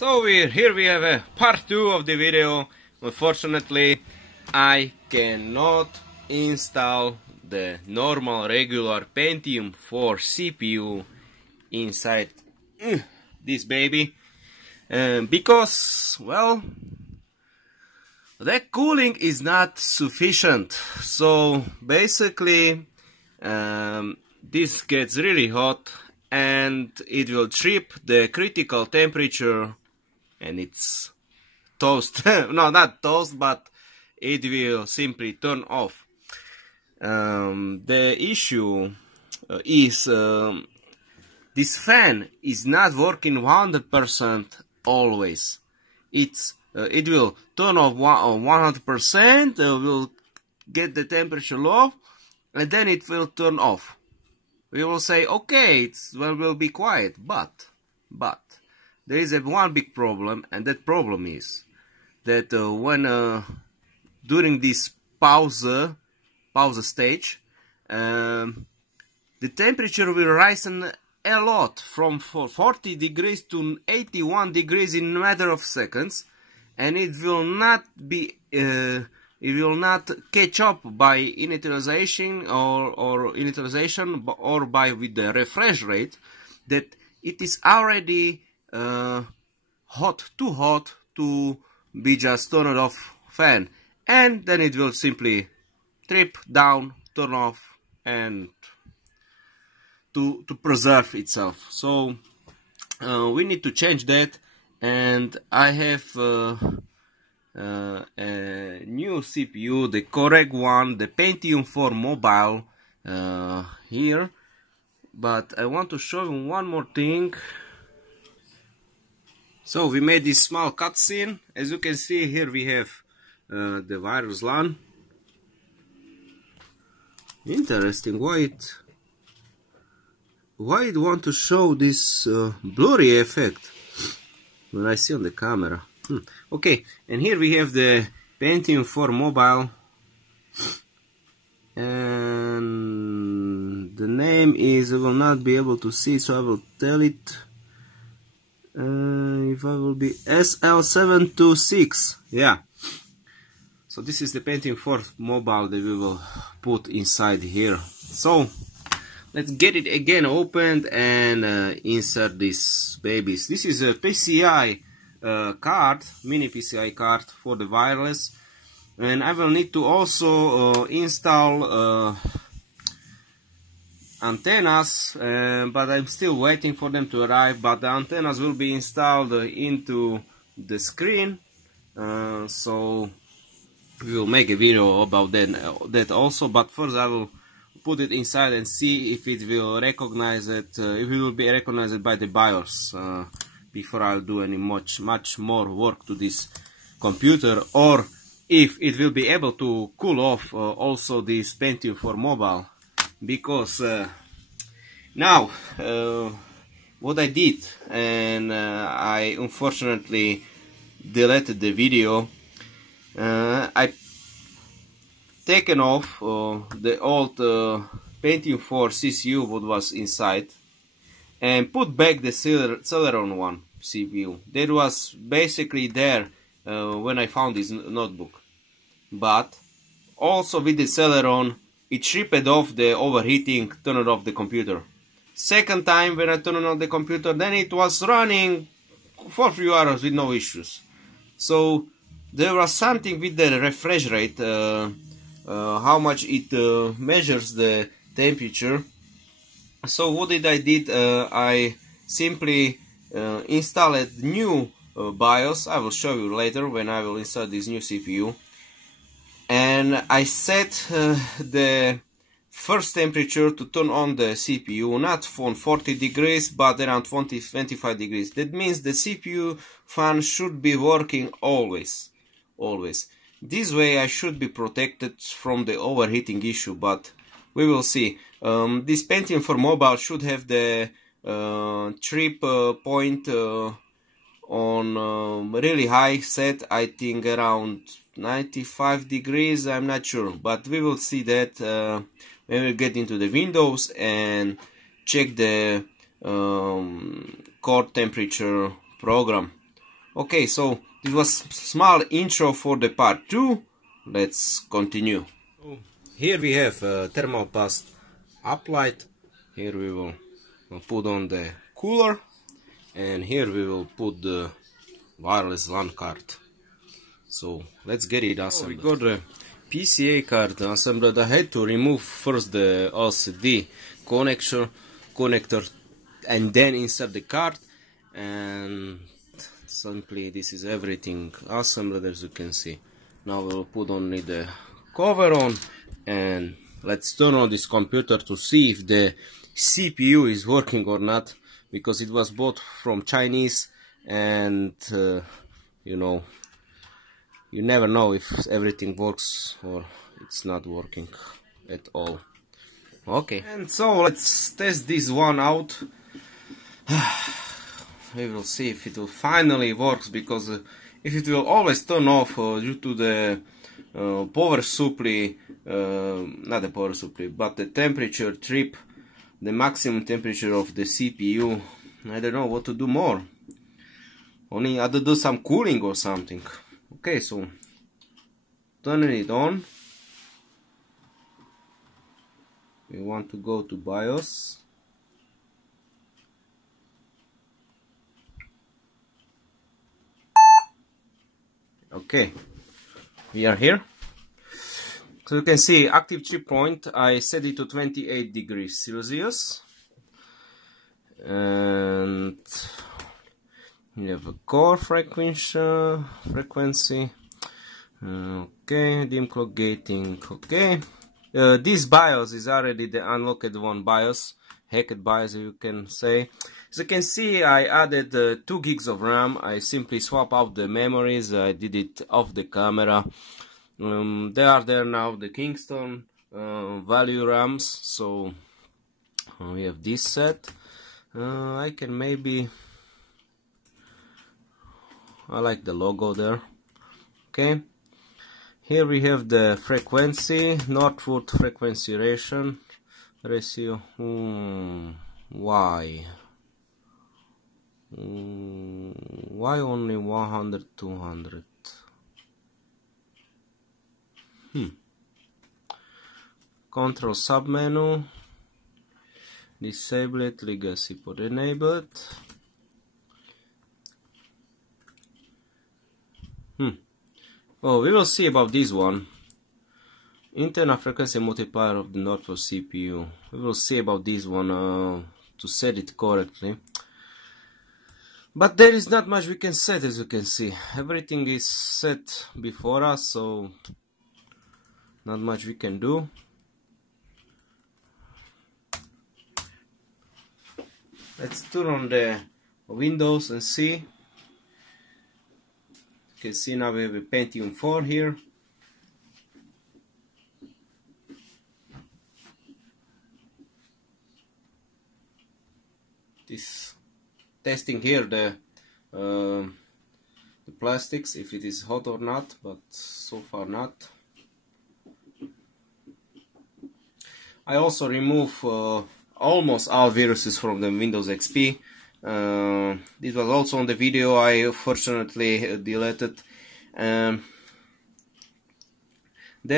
So here we have a part 2 of the video. Unfortunately, I cannot install the normal regular Pentium 4 CPU inside this baby because, well, the cooling is not sufficient. So basically this gets really hot and it will trip the critical temperature and it's toast. No, not toast, but it will simply turn off. The issue is this fan is not working 100% always. It will turn off 100%, will get the temperature low, and then it will turn off. We will say, okay, will be quiet, but there is one big problem, and that problem is that when during this pause stage, the temperature will rise a lot from 40 degrees to 81 degrees in a matter of seconds, and it will not be it will not catch up by initialization or by with the refresh rate, that it is already too hot to be just turned off fan, and then it will simply trip down, turn off, and to preserve itself. So we need to change that, and I have a new CPU, the correct one, the Pentium 4 Mobile here, but I want to show you one more thing. So we made this small cutscene. As you can see here, we have the virus LAN. Interesting, why it want to show this blurry effect when I see on the camera. Okay, and here we have the Pentium 4 Mobile, and the name is, I will not be able to see, so I will tell it. If I will be SL726, yeah. So this is the Pentium 4 Mobile that we will put inside here. So let's get it again opened and insert these babies. This is a PCI card, mini PCI card for the wireless, and I will need to also install antennas, but I'm still waiting for them to arrive. But the antennas will be installed into the screen, so we will make a video about that also. But first I will put it inside and see if it will recognize it, if it will be recognized by the BIOS before I'll do any much more work to this computer, or if it will be able to cool off also this Pentium 4 Mobile. Because now what I did, and I unfortunately deleted the video, I taken off the old Pentium 4 CPU what was inside and put back the Celeron one CPU that was basically there when I found this notebook. But also with the Celeron, it stripped off the overheating, turned off the computer. Second time when I turned on the computer, then it was running for a few hours with no issues. So there was something with the refresh rate, how much it measures the temperature. So what did I did? I simply installed new BIOS. I will show you later when I will install this new CPU. And I set the first temperature to turn on the CPU, not from 40 degrees, but around 25 degrees. That means the CPU fan should be working always. This way I should be protected from the overheating issue, but we will see. This Pentium 4 Mobile should have the trip point on really high set, I think around 95 degrees, I'm not sure, but we will see that when we get into the Windows and check the core temperature program. Okay, so this was small intro for the part 2. Let's continue. Here we have thermal paste uplight. Here we will put on the cooler, and here we will put the wireless LAN card. So let's get it assembled. We got the PCA card assembled. I had to remove first the LCD connector and then insert the card, and simply this is everything assembled, as you can see. Now we'll put only the cover on, and let's turn on this computer to see if the CPU is working or not, because it was bought from Chinese, and you know, you never know if everything works or it's not working at all. Okay, and so let's test this one out. We will see if it will finally works, because if it will always turn off due to the power supply, not the power supply, but the temperature trip, the maximum temperature of the CPU, I don't know what to do more. Only I have to do some cooling or something. Okay, so turning it on. We want to go to BIOS. Okay, we are here. So you can see active chip point, I set it to 28 degrees Celsius. And we have a core frequency. Okay, dim clock gating. Okay, this BIOS is already the unlocked one BIOS, hacked BIOS, you can say. As you can see, I added 2 gigs of RAM. I simply swap out the memories. I did it off the camera. They are there now, the Kingston value RAMs. So we have this set. I can maybe, I like the logo there. Okay, here we have the frequency, northward frequency ratio. Why only 100, 200? Control submenu, disable it, legacy pod enabled. Oh, we will see about this one. Internal frequency multiplier of the Northward CPU. We will see about this one to set it correctly. But there is not much we can set, as you can see. Everything is set before us, so not much we can do. Let's turn on the Windows and see. You can see now we have a Pentium 4 here. This testing here the plastics, if it is hot or not, but so far not. I also remove almost all viruses from the Windows XP. This was also on the video I fortunately deleted. There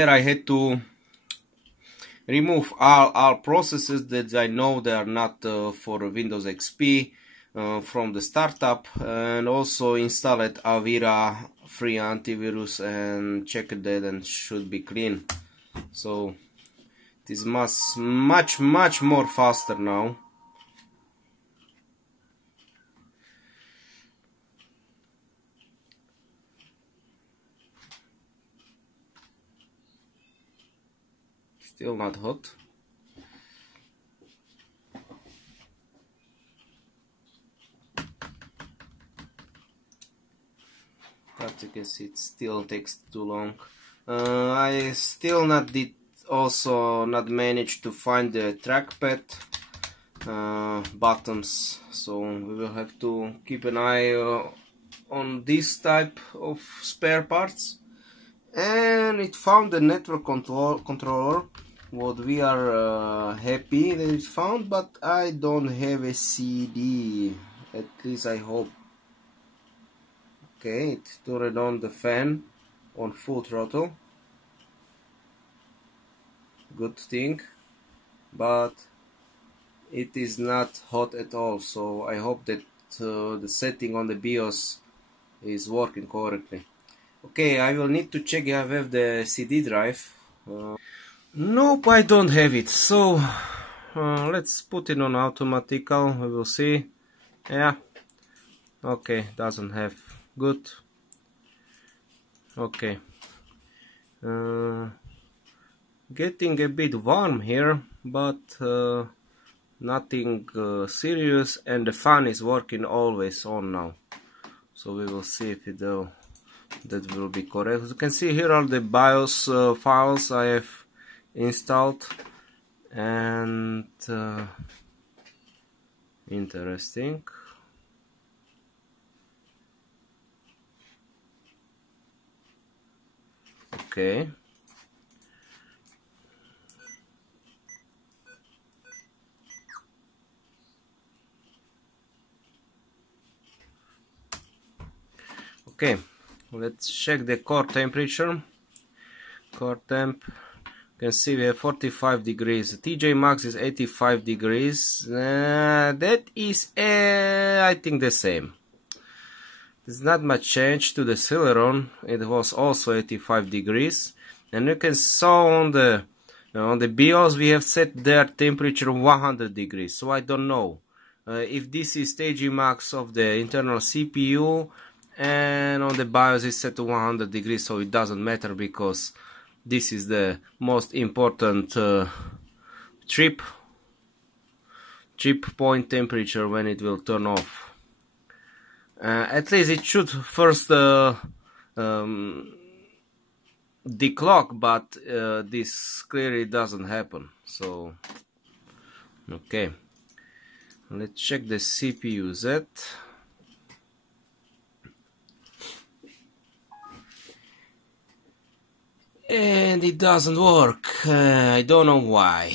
I had to remove all processes that I know they are not for Windows XP from the startup, and also install it Avira free antivirus and check that and should be clean. So it is much more faster now. Still not hot. But you can see it still takes too long. I still not managed to find the trackpad buttons, so we will have to keep an eye on this type of spare parts. And it found the network controller, what we are happy that it found, but I don't have a CD, at least I hope. Okay, it turned on the fan on full throttle. Good thing, but it is not hot at all, so I hope that the setting on the BIOS is working correctly. Okay, I will need to check if I have the CD drive. Nope, I don't have it, so let's put it on automatical, we will see. Yeah, okay, doesn't have. Good. Okay. Getting a bit warm here, but nothing serious, and the fan is working always on now. So we will see if that will be correct. As you can see, here are the BIOS files I have installed, and interesting. Okay. Okay, let's check the core temperature. Core temp, you can see we have 45 degrees. TJ max is 85 degrees. That is, I think, the same. There's not much change to the Celeron. It was also 85 degrees. And you can see on the BIOS we have set their temperature 100 degrees. So I don't know if this is TJ max of the internal CPU, and on the BIOS is set to 100 degrees, so it doesn't matter because this is the most important trip point temperature when it will turn off. At least it should first declock, but this clearly doesn't happen. So okay, let's check the CPU Z. And it doesn't work. I don't know why.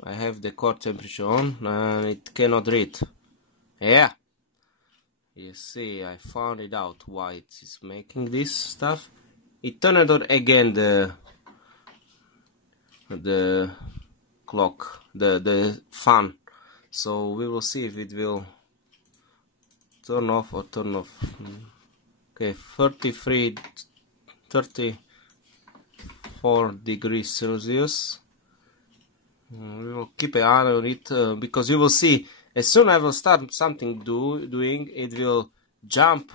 I have the core temperature on and it cannot read. Yeah. You see, I found it out why it is making this stuff. It turned on again the clock, the fan. So we will see if it will turn off or turn off. Okay, 34 degrees Celsius. We will keep an eye on it because you will see as soon as I will start something doing, it will jump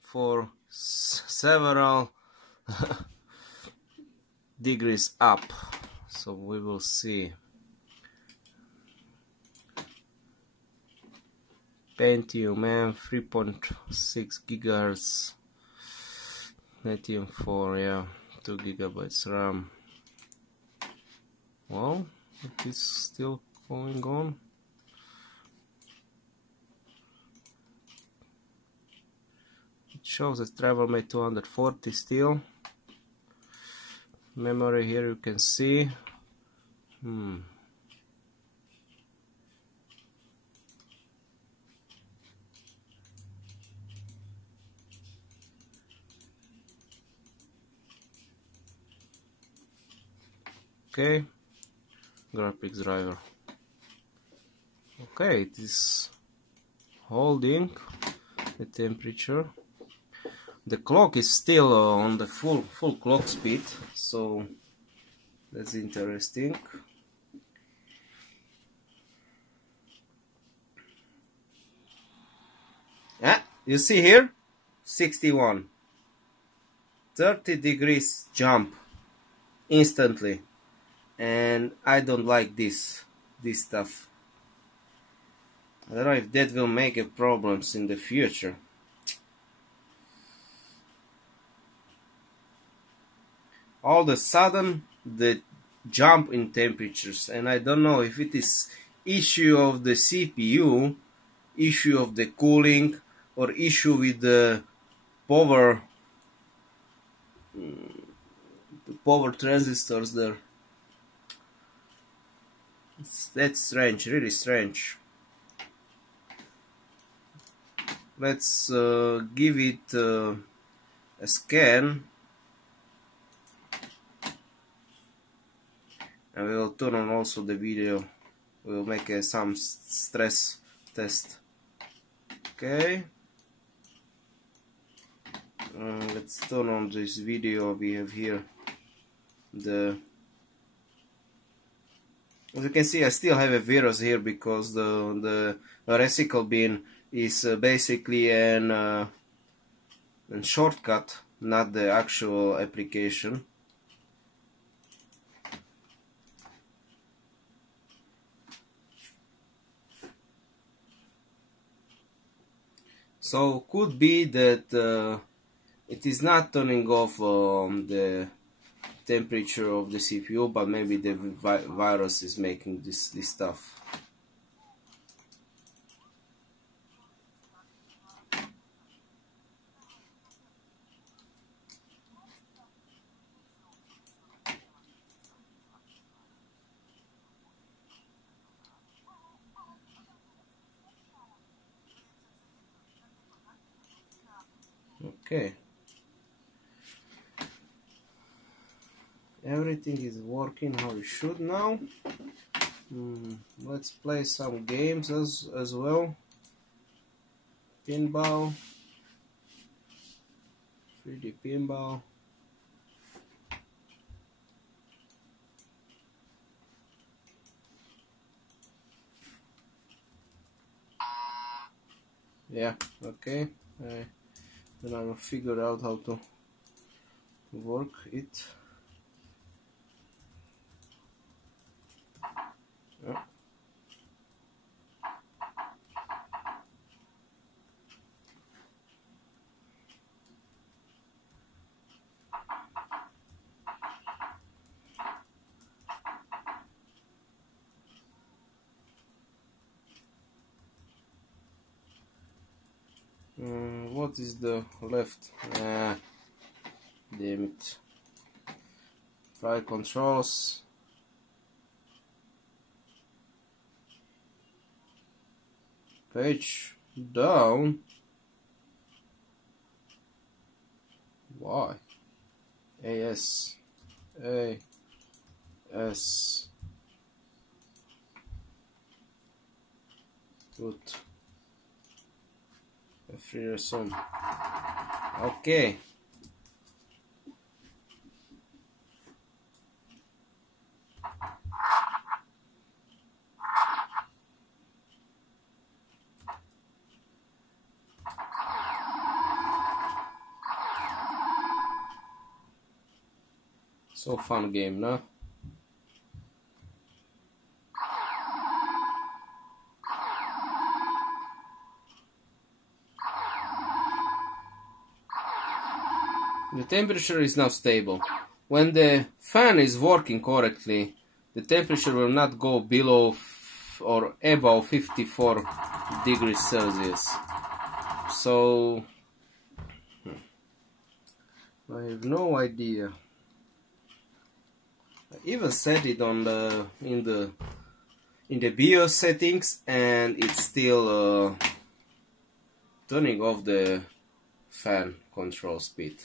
for several degrees up. So we will see. Pentium 3.6 gigahertz, Pentium 4, yeah, 2 gigabytes RAM. Well, it is still going on. It shows as Travelmate 240 still. Memory here you can see. Okay, graphics driver. Okay, it is holding the temperature. The clock is still on the full clock speed, so that's interesting. Yeah, you see here, 61, 30 degrees jump instantly. And I don't like this stuff. I don't know if that will make problems in the future. All of a sudden the jump in temperatures, and I don't know if it is issue of the CPU, issue of the cooling, or issue with the power transistors there. That's strange, really strange. let's give it a scan, and we will turn on also the video. We will make some stress test. Okay, let's turn on this video. We have here the, as you can see, I still have a virus here because the recycle bin is basically an shortcut, not the actual application. So could be that it is not turning off the temperature of the CPU, but maybe the virus is making this stuff. Okay. Everything is working how it should now. Let's play some games as well. Pinball, 3D pinball. Yeah, okay. Then I will figure out how to work it. Yeah. What is the left? Damn it. File controls. Page down. Why? AS. Good. A free resume. Okay. So fun game, no? The temperature is now stable. When the fan is working correctly, the temperature will not go below or above 54 degrees Celsius. So I have no idea. I even set it on the in the BIOS settings, and it's still turning off the fan control speed.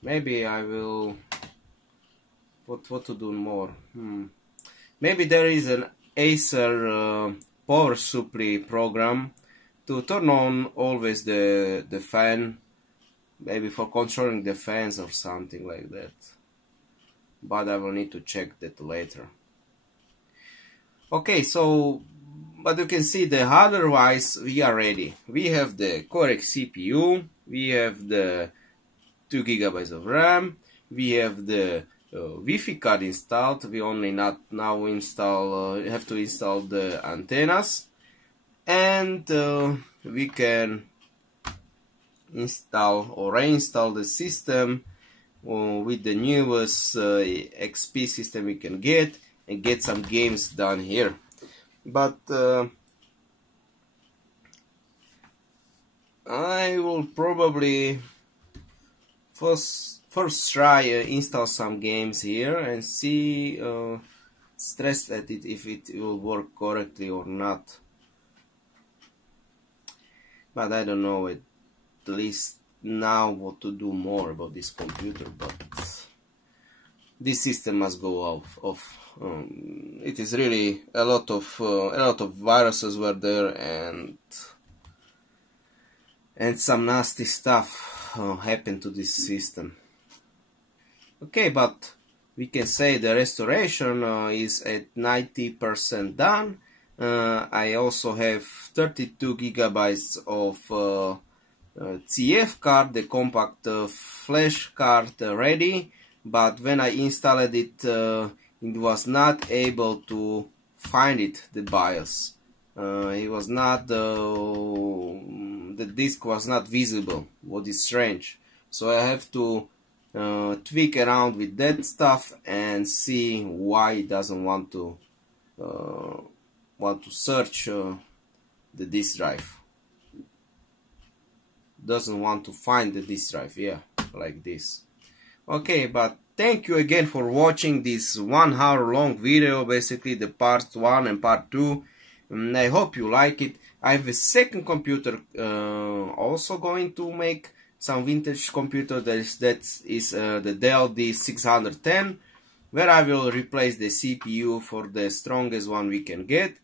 Maybe I will. What to do more? Maybe there is an Acer power supply program to turn on always the fan, maybe for controlling the fans or something like that. But I will need to check that later. Okay, so but you can see that otherwise we are ready. We have the correct CPU, we have the 2 GB of RAM, we have the Wi-Fi card installed. We only not now install have to install the antennas, and we can install or reinstall the system with the newest XP system we can get, and get some games done here. But I will probably first try install some games here and see stressed at it if it will work correctly or not. But I don't know at least now what to do more about this computer, but this system must go off. It is really a lot of viruses were there, and some nasty stuff happened to this system. Okay, but we can say the restoration is at 90% done. I also have 32 gigabytes of CF card, the compact flash card ready, but when I installed it, it was not able to find it, the BIOS. It was not, the disk was not visible, what is strange. So I have to tweak around with that stuff and see why it doesn't want to search the disk drive. Doesn't want to find the disk drive, yeah, like this. Okay, but thank you again for watching this 1 hour long video, basically the part 1 and part 2. I hope you like it. I have a second computer also going to make some vintage computer, that is the Dell D610, where I will replace the CPU for the strongest one we can get,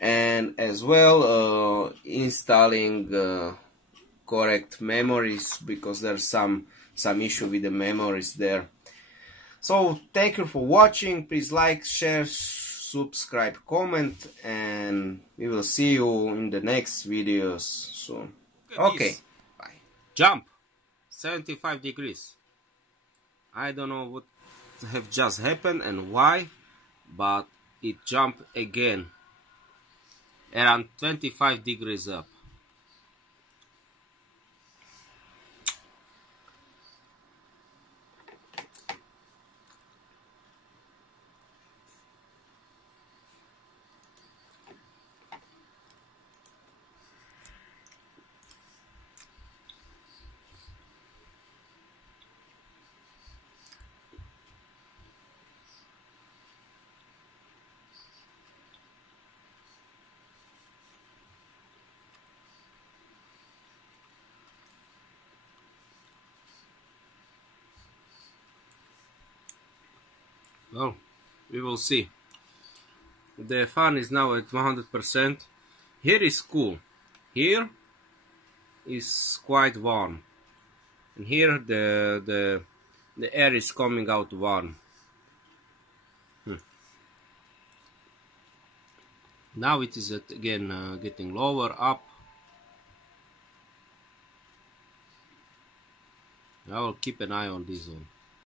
and as well installing correct memories, because there's some issue with the memories there. So thank you for watching. Please like, share, subscribe, comment, and we will see you in the next videos soon. Okay, bye. Jump 75 degrees. I don't know what have just happened and why, but it jumped again around 25 degrees up. Well, we will see. The fan is now at 100%. Here is cool. Here is quite warm. And here the air is coming out warm. Now it is again getting lower up. I will keep an eye on this one.